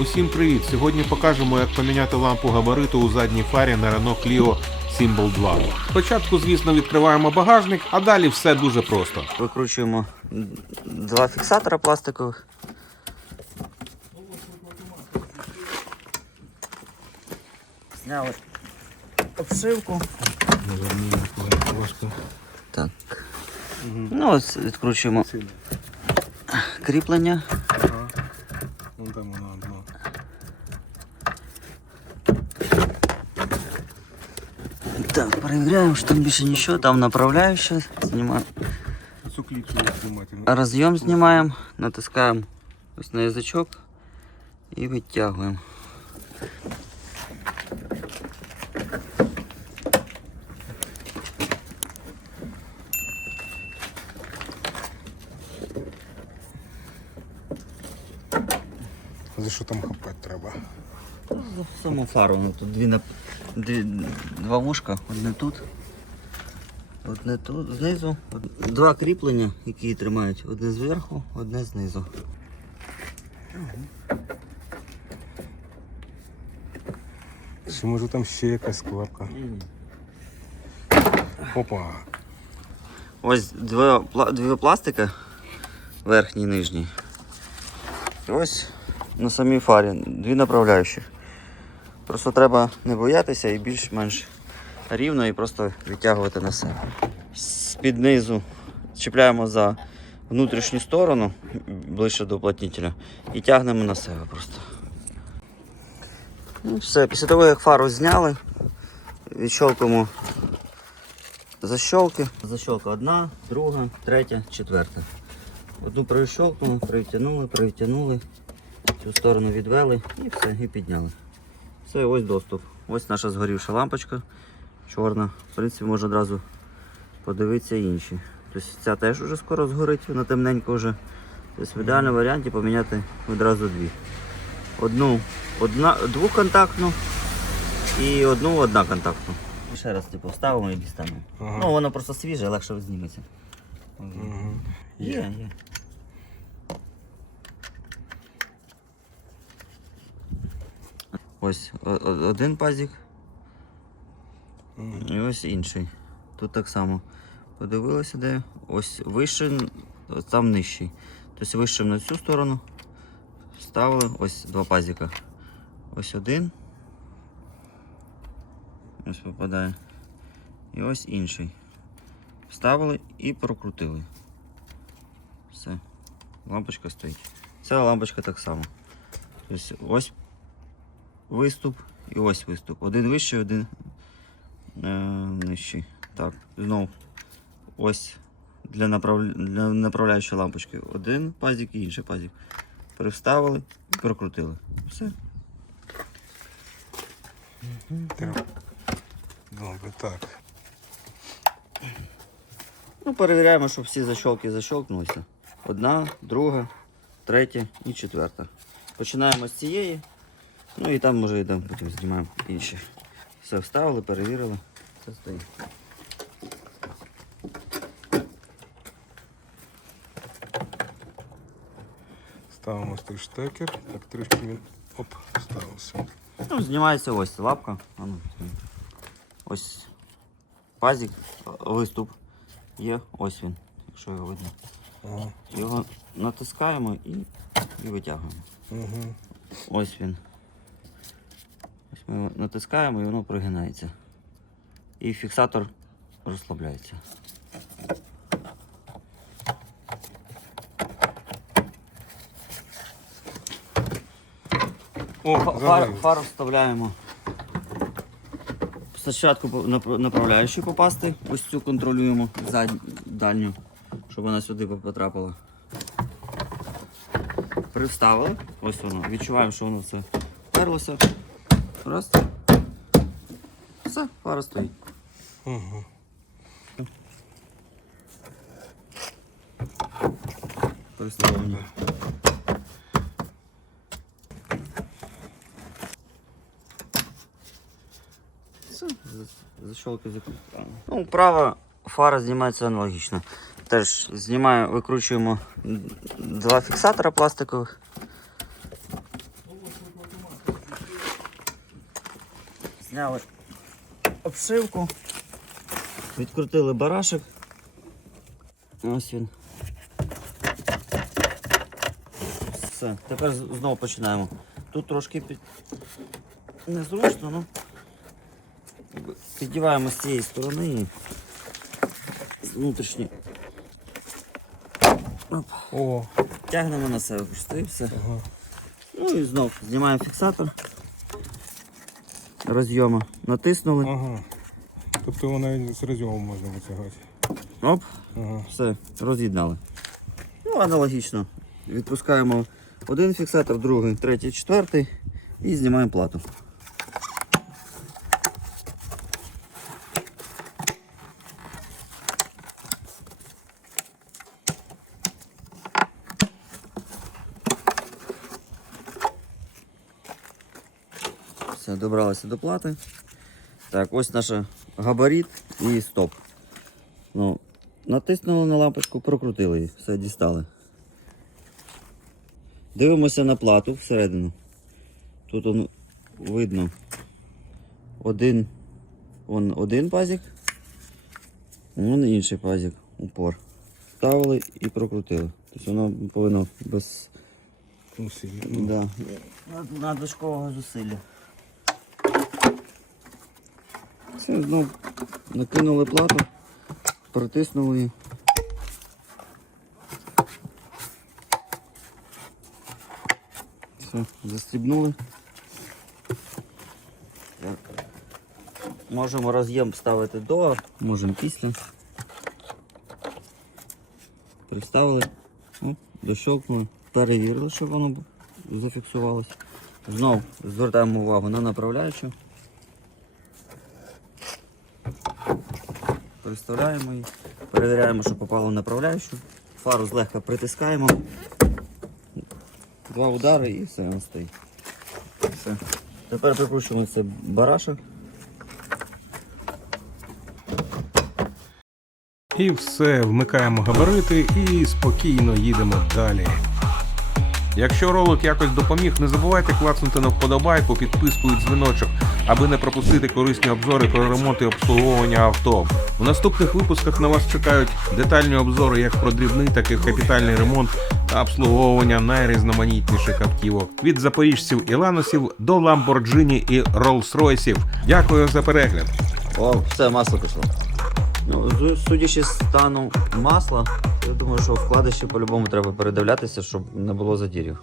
Усім привіт! Сьогодні покажемо, як поміняти лампу габариту у задній фарі на Renault Clio Symbol 2. Спочатку, звісно, відкриваємо багажник, а далі все дуже просто. Викручуємо два фіксатора пластикових. Зняли обшивку. Так. Ну, ось відкручуємо кріплення. Так, перевіряємо, що там більше нічого, там направляюча. Знімаємо. Цю кліпсу знімати. Роз'єм знімаємо, натискаємо ось на язичок і витягуємо. За що там хапати треба? Саму фару, ну тут дві, нап- дві два вушка, одне тут, одне тут, знизу. Од- Два кріплення, які її тримають, одне зверху, одне знизу. Чи може там ще якась складка? Опа. Ось дві, пла- дві пластики, верхній і нижній. І ось на самій фарі дві направляючі. Просто треба не боятися і більш-менш рівно і просто відтягувати на себе. З-під низу чіпляємо за внутрішню сторону, ближче до уплотнителя, і тягнемо на себе просто. Ну, все, після того, як фару зняли, відщолкуємо защолки. Защолка одна, друга, третя, четверта. Одну прищолкнули, привтягнули, привтягнули, цю сторону відвели і все, і підняли. Все, ось доступ. Ось наша згорівша лампочка чорна. В принципі, можна одразу подивитися інші. Тобто ця теж вже скоро згорить, вона темненька вже. Тобто в ідеальному варіанті поміняти одразу дві. Одну одна, двохконтактну і одну одноконтактну. Ще раз типу вставимо і дістанемо. Ага. Ну воно просто свіже, легше зніметься. Угу. Є, є. Ось один пазик і ось інший. Тут так само. Подивилися, де ось вище, там нижчий. Тобто вище на цю сторону ставили ось два пазика. Ось один. Ось попадає. І ось інший. Вставили і прокрутили. Все. Лампочка стоїть. Ця лампочка так само. Тобто ось виступ і ось виступ. Один вищий, один е, нижчий. Так, знову ось для, направ... для направляючої лампочки один пазик і інший пазик. Переставили і прокрутили. Все. Добре, так. Ну, перевіряємо, щоб всі защолки защолкнулися. Одна, друга, третя і четверта. Починаємо з цієї. Ну і там може йдемо, потім знімаємо інші. Все вставили, перевірили. Все стоїть. Ставимо ось той штекер. Так, трішки він оп, ставився. Ну, знімається ось лапка. Ну, Ось пазик, виступ. Є, ось він, якщо його видно. Ага. Його натискаємо і, і витягуємо. Угу. Ось він. Ось ми його натискаємо і воно прогинається. І фіксатор розслабляється. О, Фар, фару вставляємо. Спочатку по- направляючу попасти, ось цю контролюємо дальню, щоб вона сюди потрапила. Приставили, ось воно, відчуваємо, що воно все вперлося. Раз. Все, фара стоїть. Угу. Приставлені. Все, за- защолки закрутили. Ну, права фара знімається аналогічно. Теж знімаємо, викручуємо два фіксатора пластикових. Зняли обшивку. Відкрутили барашек. Ось він. Все, тепер знову починаємо. Тут трошки під... незручно, ну. якби Піддіваємо з цієї сторони і внутрішні. Оп. О, Тягнемо на себе, пусти, все. ага. Ну і знов знімаємо фіксатор. Розйому. Натиснули. ага. Тобто воно з розйомом можна витягати. Оп, Ага. все, роз'єднали. Ну, аналогічно. Відпускаємо один фіксатор, другий, третій, четвертий і знімаємо плату. Все, добралися до плати. Так, ось наш габарит і стоп. Ну, натиснули на лампочку, прокрутили її, все дістали. Дивимося на плату всередину. Тут он, видно один, он, один пазик, вон інший пазик, упор. Ставили і прокрутили. Тобто воно повинно без Усилі. да, надлишкового зусилля. Все, знов накинули плату, притиснули її. Все, застібнули. Так. Можемо роз'єм ставити до, можемо після. Приставили, Оп, дощолкнули, перевірили, щоб воно зафіксувалось. Знов звертаємо увагу на направляючу. Переставляємо її, перевіряємо, що попало в направляючу. Фару злегка притискаємо. Два удари і все, він стоїть. Все. Тепер прикручуємо це барашок. І все, вмикаємо габарити і спокійно їдемо далі. Якщо ролик якось допоміг, не забувайте клацнути на вподобайку, підписку і дзвіночок, аби не пропустити корисні обзори про ремонт і обслуговування авто. У наступних випусках на вас чекають детальні обзори як про дрібний, так і капітальний ремонт та обслуговування найрізноманітніших автівок від запоріжців і ланосів до Ламборджині і Роллс-Ройсів. Дякую за перегляд. О, все, масло пішло. Ну, судячи з стану масла, я думаю, що вкладиші по-любому треба передивлятися, щоб не було задірів.